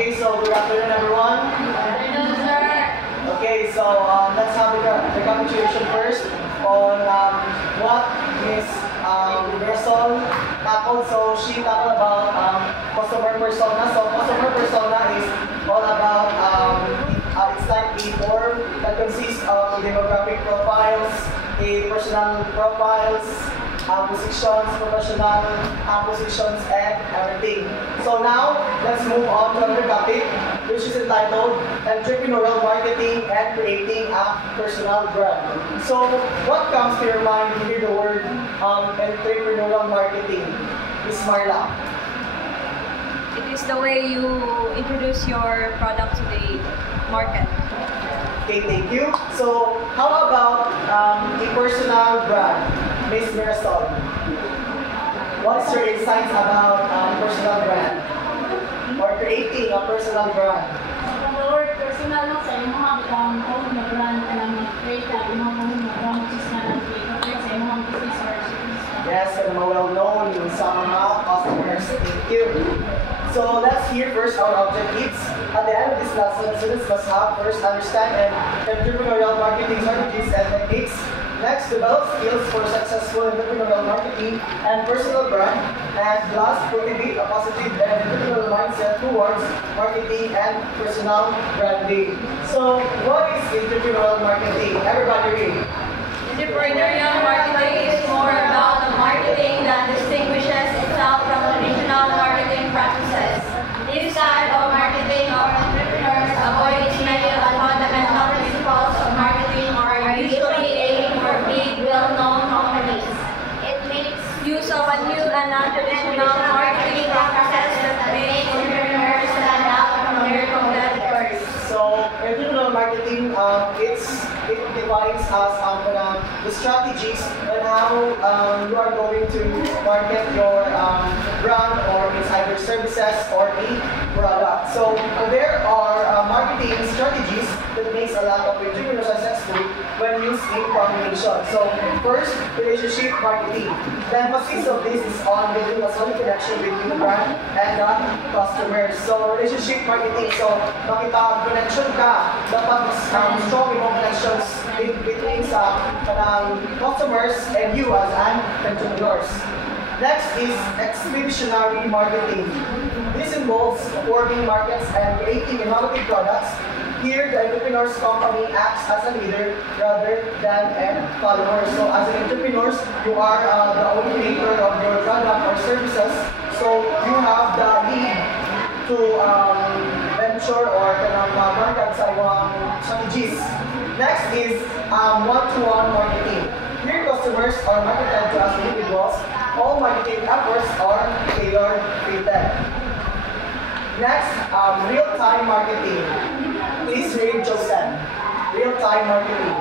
Okay, so good afternoon, everyone. Hello, sir. Okay, so let's have a recapitulation first on what Miss Versol tackled. So she tackled about customer persona. So customer persona is all about it's like a form that consists of demographic profiles, a personal profiles, positions, professional positions, and everything. So now, let's move on to another topic, which is entitled Entrepreneurial Marketing and Creating a Personal Brand. So, what comes to your mind when you hear the word entrepreneurial marketing? Miss Marla. It is the way you introduce your product to the market. Okay, thank you. So, how about a personal brand? Miss Mirasol, what is your insights about personal brand or creating a personal brand? The word personal no sa imo ang own na brand kanang create ang imo own na brand which is na sa imo business or service. Yes, and well-known sa mga customers. Thank you. So let's hear first our objectives. At the end of this lesson, students must have first understand and entrepreneurial marketing strategies and techniques. Next, develop skills for successful entrepreneurial marketing and personal brand. And last, cultivate a positive and entrepreneurial mindset towards marketing and personal branding. So, what is entrepreneurial marketing? Everybody read. Entrepreneurial marketing is more about the marketing that distinguishes itself from traditional marketing practices. This type of marketing or entrepreneurs avoid many of the fundamental principles of marketing or are usually aiming for big, well-known companies. It makes use of a new and non-traditional marketing practices that make entrepreneurs stand out from their competitors. So, entrepreneurial marketing, it defines as the strategies on how you are going to market your brand or its either services or a product. So, there are marketing strategies that makes a lot of entrepreneurs successful when used in combination. So, first, relationship marketing. The emphasis of this is on building a solid connection between the brand and the customers. So, relationship marketing. So, makipag-connection ka, dapat strong yung connections between sa customers and you as an entrepreneurs. Next is expeditionary marketing. This involves forming markets and creating innovative products. Here, the entrepreneur's company acts as a leader rather than a follower. So, as an entrepreneur, you are the only creator of your product or services. So, you have the lead to venture or market sa iyong strategies. Next is one-to-one marketing. Here, customers are marketed to as individuals. All marketing efforts are tailor-fitted. Next, real-time marketing. Please read Joseph. Real-time marketing.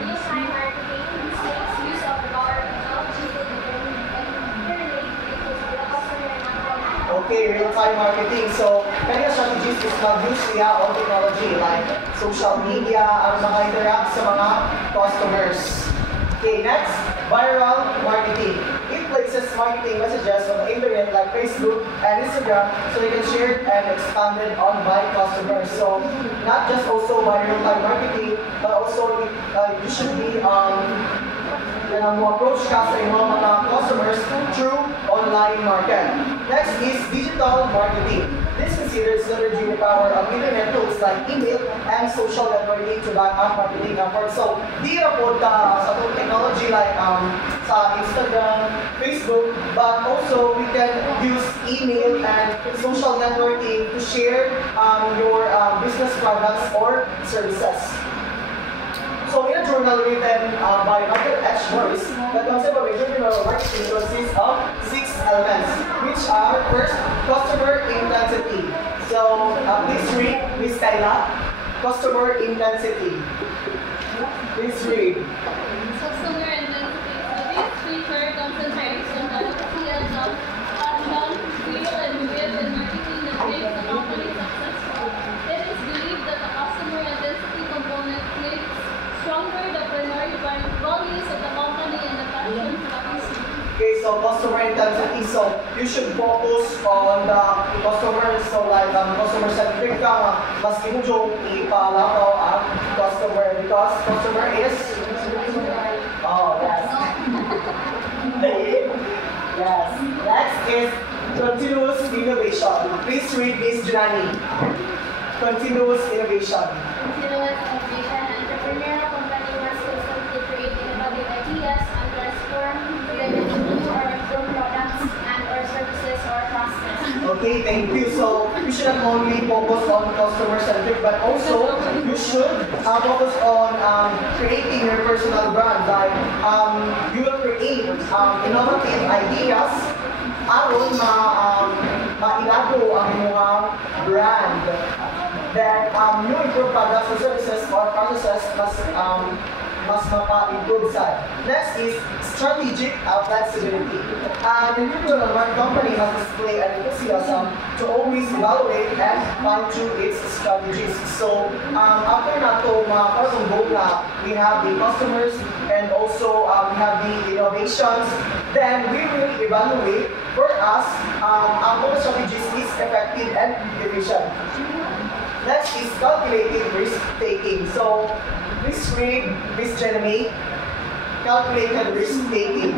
Real-time marketing makes use of our technology to determine and interrelate it with the customer and Okay, real-time marketing. So, kanya strategies is mag-use niya on technology like social media, ang maka-interact sa mga customers. Okay, next, viral marketing. It places marketing messages on the internet like Facebook and Instagram so they can share and expanded on by customers. So, not just also by real-time marketing, but also you should be approach ka sa iyong mga customers through online market. Next is digital marketing. This considers leveraging the power of internet tools like email and social networking to back up marketing efforts. So, di na po sa technology like sa Instagram, Facebook, but also we can use email and social networking to share your business products or services. So, in a journal written by Michael H. Morris, the concept of entrepreneurial marketing consists of 6 elements, which are first, customer intensity. So, please read Miss Kayla, customer intensity. Please read. Customer intensity. This feature concentrates on the skills of passion, skill, and wit in marketing that makes the company successful. It is believed that the customer intensity component makes stronger the primary values of the company and the passion for the customer. Okay, so customer intensity. So, So you should focus on the customers. So like customer centric ka, mas kinujong ipalakaw ang customer because customer is yes. Yes. Next is continuous innovation. Please read Miss Junani. Continuous innovation. Continuous innovation. Entrepreneurial company must constantly create innovative ideas and transform revenue or improve products and or services or processes. Okay, thank you. So you should not only focus on customer centric, but also you should focus on creating your personal brand. Like you will create innovative ideas aron mailago ang inyong brand. Then new improved products or services or processes must mapa-improve sa. Next is strategic flexibility. An individual or company must display an enthusiasm to always evaluate and fine-tune its strategies. So after nato mga na we have the customers and also we have the innovations, then we will evaluate for us our strategies is effective and efficient. Next is calculated risk-taking. So, please read Miss Jeremy. Calculated risk-taking.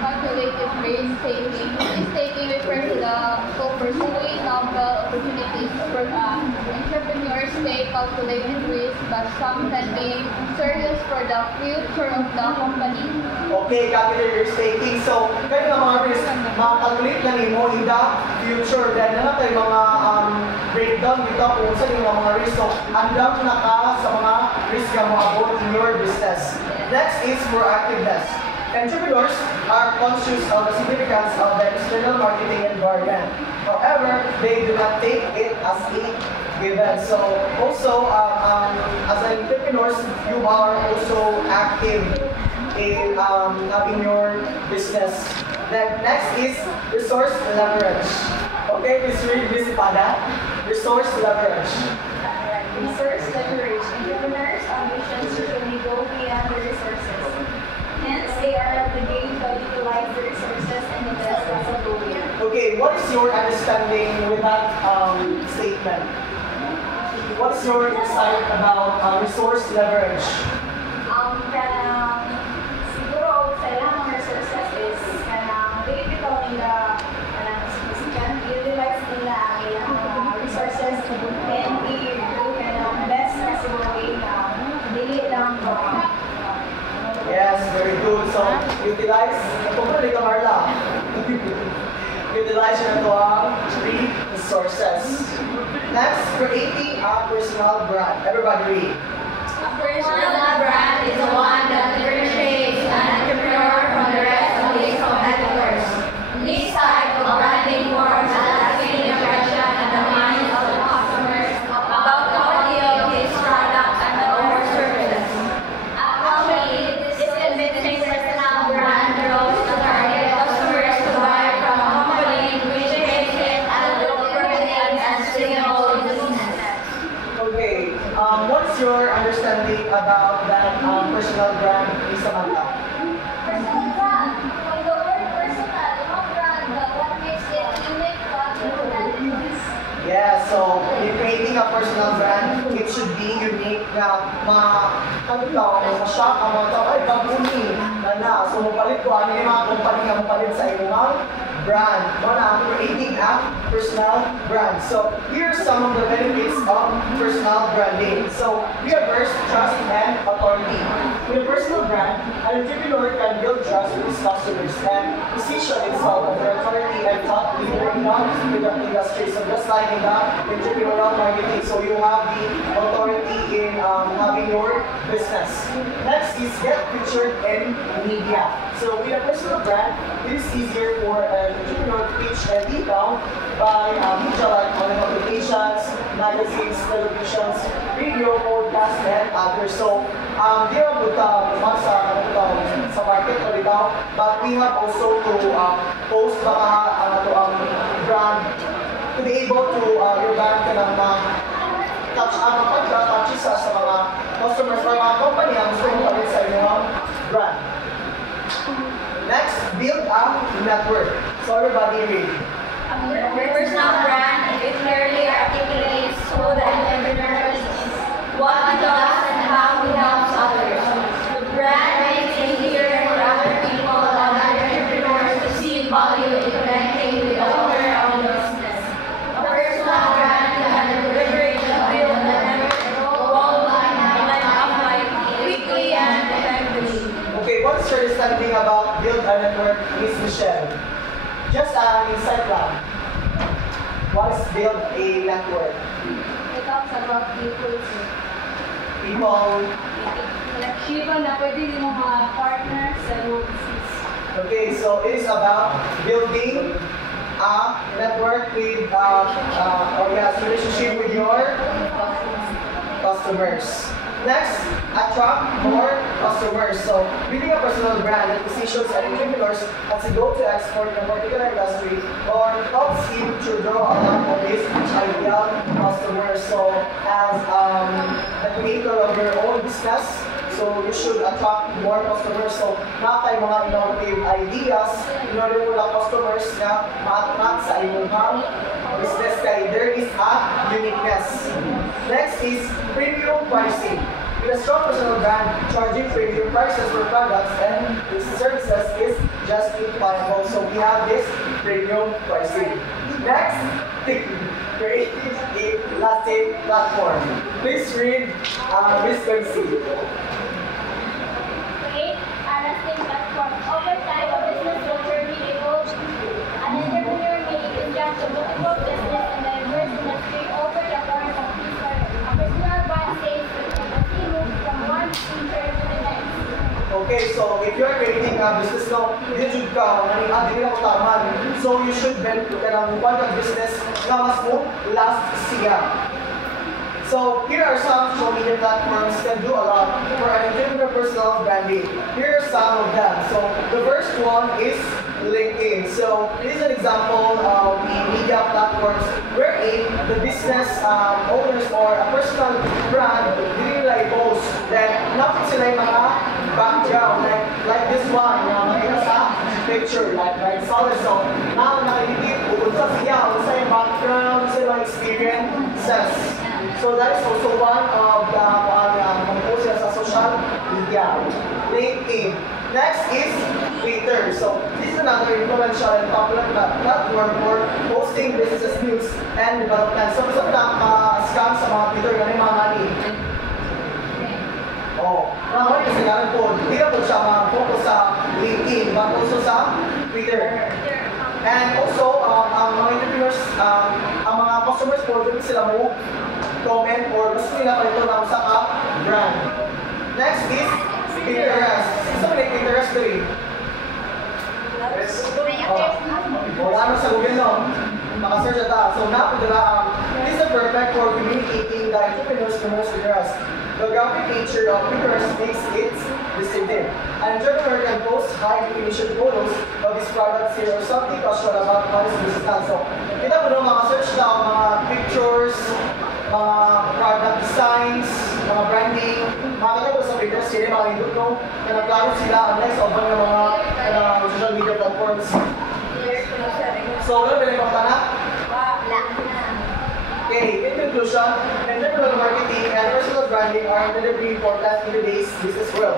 Calculated risk-taking. Risk-taking refers to the pursuing novel opportunities. Entrepreneurs take calculated risks, but some can be serious for the future of the company. Okay, calculated risk-taking. So, kayo na mga risk, calculate na nimo in the future. Then, na kayo mga breakdown dito kung saan yung mga risk. So, andam na ka sa mga risk na maabot in your business. Next is proactiveness. Entrepreneurs are conscious of the significance of the external marketing environment. However, they do not take it as a given. So, also, as entrepreneurs, you are also active in having your business. Then, next is resource leverage. Okay, please read this pada. Resource leverage. Resource leverage. Entrepreneurs' ambitions usually go beyond the resources. Hence, they are obligated to utilize the resources and invest responsibly. Okay, what is your understanding with that statement? What's your insight about resource leverage? Siguro sa ilang mga resources is bigyan ito nila utilize nila ang ilang resources and i-do best possible way na dili lang Yes, very good. So, utilize, kung pwede ka Marla, utilize yun ito ang three resources. Next, creating a personal brand. Everybody read. A personal brand is the one that differentiates an entrepreneur from the rest of his competitors. This type of branding forms a lasting impression in the minds of the customers about the quality of his product and or services. Actually, this convincing personal brand draws the target customers to buy from a company which makes it a lucrative and sustainable business. Okay, what's your understanding about that personal brand, Samantha? Personal brand. From the word personal, not brand, what makes it unique to entrepreneurs. Yeah, so in creating a personal brand, it should be unique na ma-shock ang mga tao, ay, company na. So, mapalit ko, ano yung mga company na mapalit sa inyong brand. Creating a personal brand. So, here are some of the benefits of personal branding. So, we have first, trust and authority. With a personal brand, an entrepreneur can build trust with his customers and position himself as an authority and thought leader in the industry. So, just like in the entrepreneurial marketing, so you have the authority in having your business. Next is get featured in media. So, with a personal brand, it is easier for an entrepreneur to reach and be found by media like online publications, magazines, televisions, radio, podcast, and others. So, di ba sa market o dito, but we have also to post mga brand to be able to your brand ka ng touch sa mga customers or mga company ang gusto mo palit sa inyong brand. Next, build a network. So everybody read. Your personal brand, it clearly articulates who the entrepreneur is, what he does, and how he helps others. The brand makes it easier for other people and other entrepreneurs to see value in connecting with the owner of the business. A personal brand can leverage and build a network worldwide and offline quickly and effectively. Okay, what's your understanding about build a network, Miss Michelle? Just an insight lang. What is build a network? It talks about people. People. People na pwede din mga partners sa mga business. Okay, so it is about building a network with, relationship with your customers. Next, attract more customers. So, building a personal brand that positions an entrepreneurs as a go-to expert in a particular industry or helps him to draw a lot of his ideal customers. So, as the creator of your own business, so you should attract more customers. So, na tayo mga innovative ideas in order for the customers na ma-attract sa inyong business kay there is a uniqueness. Next is premium pricing. With a strong personal brand, charging premium prices for products and services is justifiable. So we have this premium pricing. Next, create a lasting platform. Please read Miss Quincy. Create a lasting platform. Over time, a business will surely evolve. An entrepreneur may conduct a multiple business in diverse industry over the course of his career. A personal brand says as he moves from one feature to the next. Okay, so if you're creating a business now, hindi ka, hindi na taman. So you should build ng one business na mas mo last siya. So here are some social media platforms that do a lot for an entrepreneur personal branding. Here are some of them. So the first one is LinkedIn. So this is an example of the media platforms wherein the business owners or a personal brand really like post that napit sila yung mga background like this one na makita sa picture like solid. So now nakikita unsa siya, unsa yung background, unsa yung experiences. So that is also one of the posts sa social media. LinkedIn. Next is Twitter. So this is another influential and popular platform for posting business news and development. So sa scam sa mga Twitter na may mga money. Oh, naman kasi ganun po. Hindi na po siya mag-focus sa LinkedIn, but also sa Twitter. And also, ang mga entrepreneurs, ang mga customers po, dito sila mo comment or gusto nila pa ito na usa ka brand. Next is Pinterest. So, may Pinterest rin. Wala na sa Google, no? Maka-search ata. So, this is perfect for communicating the entrepreneurs to most Pinterest. The graphic nature of Pinterest makes it distinctive. An entrepreneur can post high-definition photos of his products here or something casual about how his business. So, kita mo mga search na mga pictures, mga product designs, mga branding, makikita ko sa Pinterest, sila mga indot no, na nagklaro sila unlike sa obang ng mga social media platforms. So, ano ba yung na? Okay, in conclusion, entrepreneurial marketing and personal branding are incredibly important in today's business world.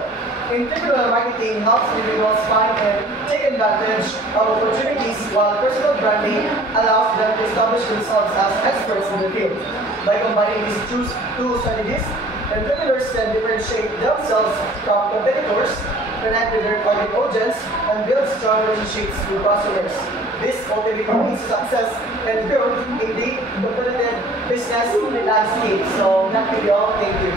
Entrepreneurial marketing helps individuals find and take advantage of opportunities, while personal branding allows them to establish themselves as experts in the field. By combining these two strategies, entrepreneurs can differentiate themselves from competitors, connect with their target audience, and build strong relationships with customers. This ultimately leads to success and growth in the competitive business landscape. So, that video, thank you.